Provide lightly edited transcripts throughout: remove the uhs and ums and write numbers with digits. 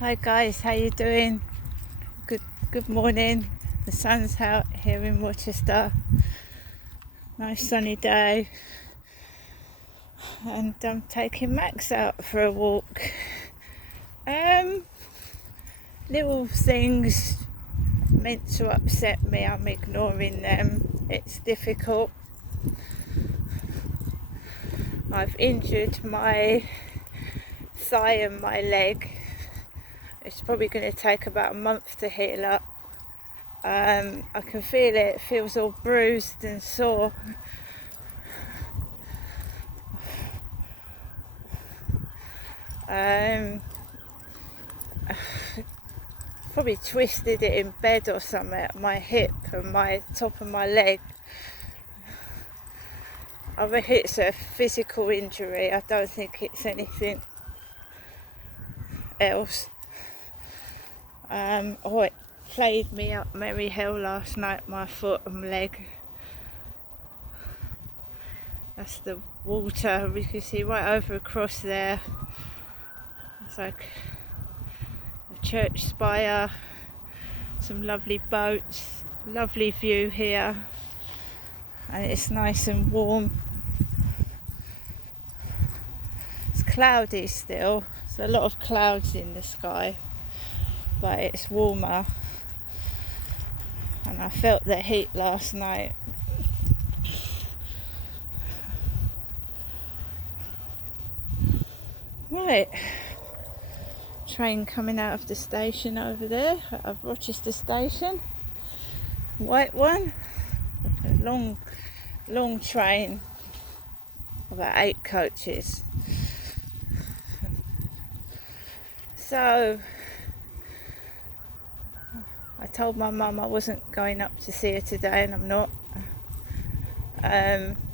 Hi guys, how you doing? Good morning. The sun's out here in Rochester. Nice sunny day. And I'm taking Max out for a walk. Um Little things meant to upset me, I'm ignoring them. It's difficult. I've injured my thigh and my leg. It's probably going to take about a month to heal up. I can feel it. It feels all bruised and sore. Probably twisted it in bed or something, my hip and my top of my leg. I reckon it's a physical injury. I don't think it's anything else. It played me up merry hell last night, my foot and leg. That's the water we can see right over across there. It's like a church spire, some lovely boats, lovely view here, and it's nice and warm. It's cloudy still, there's a lot of clouds in the sky, but it's warmer, and I felt the heat last night. Right, train coming out of the station over there, of Rochester Station, white one, a long train, about 8 coaches. So I told my mum I wasn't going up to see her today, and I'm not.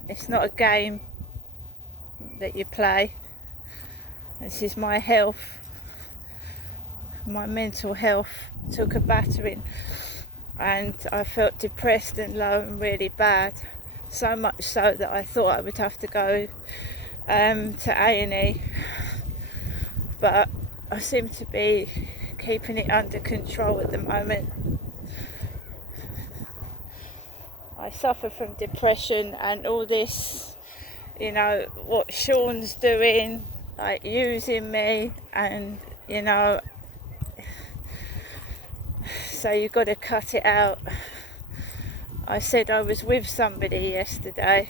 It's not a game that you play. This is my health. My mental health took a battering, and I felt depressed and low and really bad. So much so that I thought I would have to go to A&E, but I seem to be keeping it under control at the moment. I suffer from depression and all this, what Sean's doing, like using me, and so you've got to cut it out. I said I was with somebody yesterday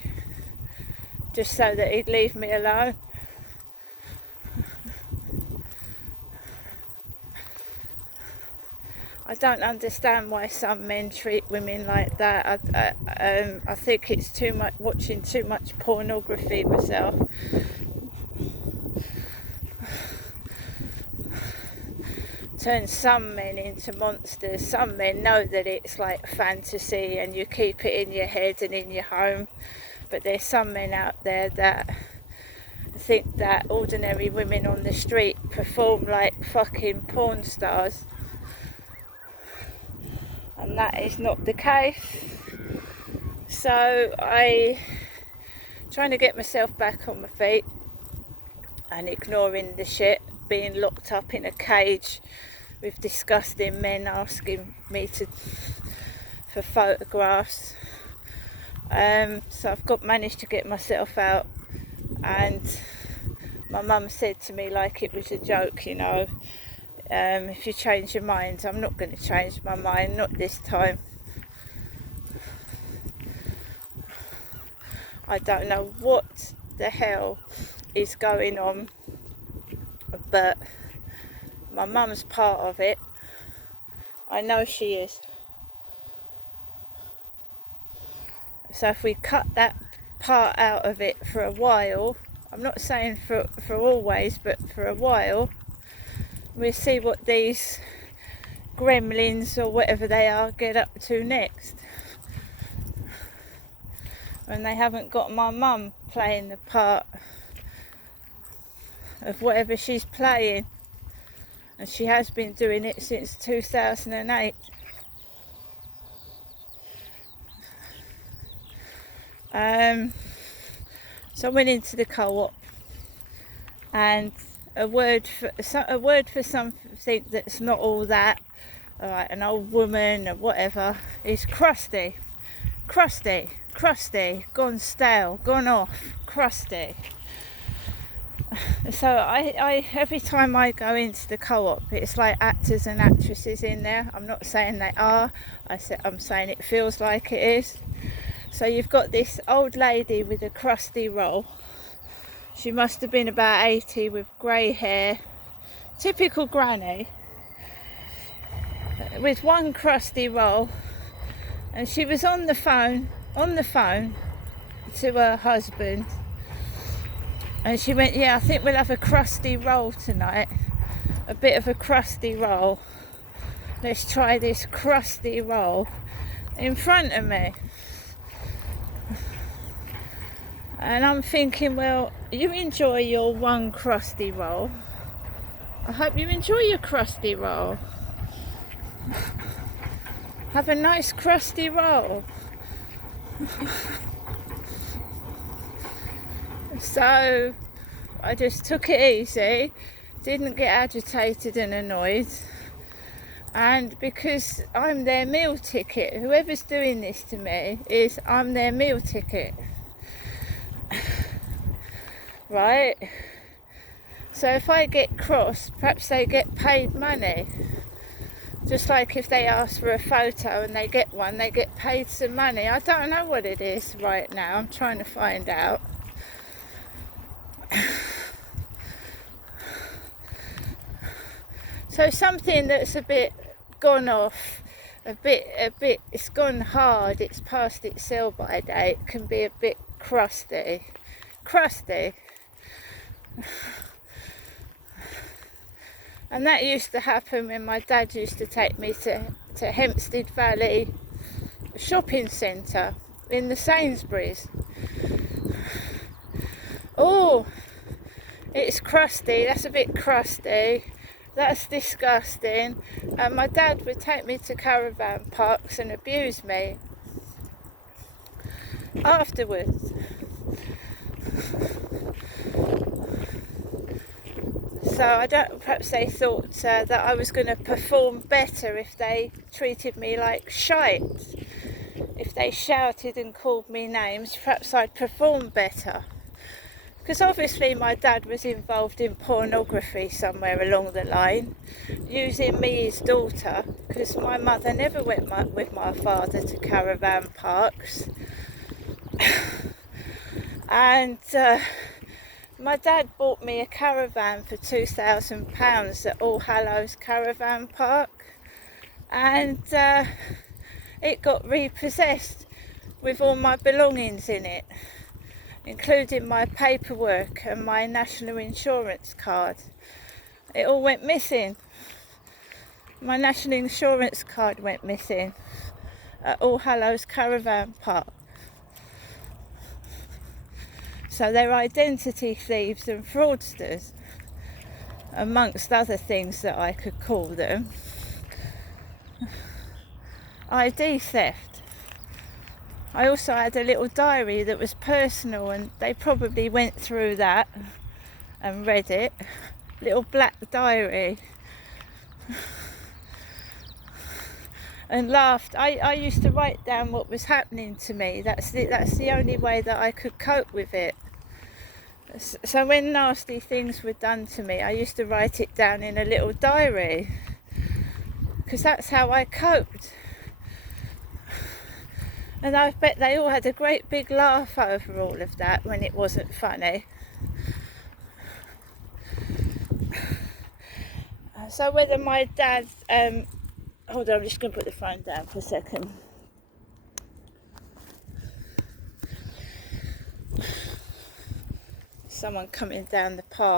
just so that he'd leave me alone. I don't understand why some men treat women like that. I think it's too much, watching too much pornography myself. Turns some men into monsters. Some men know that it's like fantasy and you keep it in your head and in your home, but there's some men out there that think that ordinary women on the street perform like fucking porn stars, and that is not the case. So I trying to get myself back on my feet and ignoring the shit, being locked up in a cage with disgusting men asking me for photographs. So I've managed to get myself out, and my mum said to me like it was a joke, if you change your mind. I'm not going to change my mind, not this time. I don't know what the hell is going on, but my mum's part of it. I know she is. So if we cut that part out of it for a while, I'm not saying for always, but for a while, we'll see what these gremlins or whatever they are get up to next. And they haven't got my mum playing the part of whatever she's playing, and she has been doing it since 2008. So I went into the co-op, and a word for something that's not all that. All right, an old woman or whatever is crusty, crusty, crusty, gone stale, gone off, crusty. So I every time I go into the co-op, it's like actors and actresses in there. I'm not saying they are. I'm saying it feels like it is. So you've got this old lady with a crusty roll. She must have been about 80 with grey hair, typical granny, with one crusty roll, and she was on the phone to her husband, and she went, yeah, I think we'll have a crusty roll tonight, a bit of a crusty roll. Let's try this crusty roll in front of me. And I'm thinking, well, you enjoy your one crusty roll. I hope you enjoy your crusty roll. Have a nice crusty roll. So I just took it easy, didn't get agitated and annoyed. And because I'm their meal ticket, whoever's doing this to me I'm their meal ticket. Right? So if I get cross, perhaps they get paid money. Just like if they ask for a photo and they get one, they get paid some money. I don't know what it is right now. I'm trying to find out. So something that's a bit gone off, a bit, it's gone hard, it's past its sell-by date, can be a bit crusty. And that used to happen when my dad used to take me to Hempstead Valley shopping centre in the Sainsbury's. Oh, it's crusty, that's a bit crusty, that's disgusting. And my dad would take me to caravan parks and abuse me afterwards. So perhaps they thought that I was going to perform better if they treated me like shite. If they shouted and called me names, perhaps I'd perform better. Because obviously my dad was involved in pornography somewhere along the line, using me, his daughter, because my mother never went with my father to caravan parks. And my dad bought me a caravan for £2,000 at All Hallows Caravan Park, and it got repossessed with all my belongings in it, including my paperwork and my national insurance card. It all went missing. My national insurance card went missing at All Hallows Caravan Park. So they're identity thieves and fraudsters, amongst other things that I could call them. ID theft. I also had a little diary that was personal, and they probably went through that and read it. Little black diary. And laughed. I used to write down what was happening to me. That's the only way that I could cope with it. So when nasty things were done to me, I used to write it down in a little diary, because that's how I coped. And I bet they all had a great big laugh over all of that when it wasn't funny. So whether my dad, hold on, I'm just going to put the phone down for a second. Someone coming down the path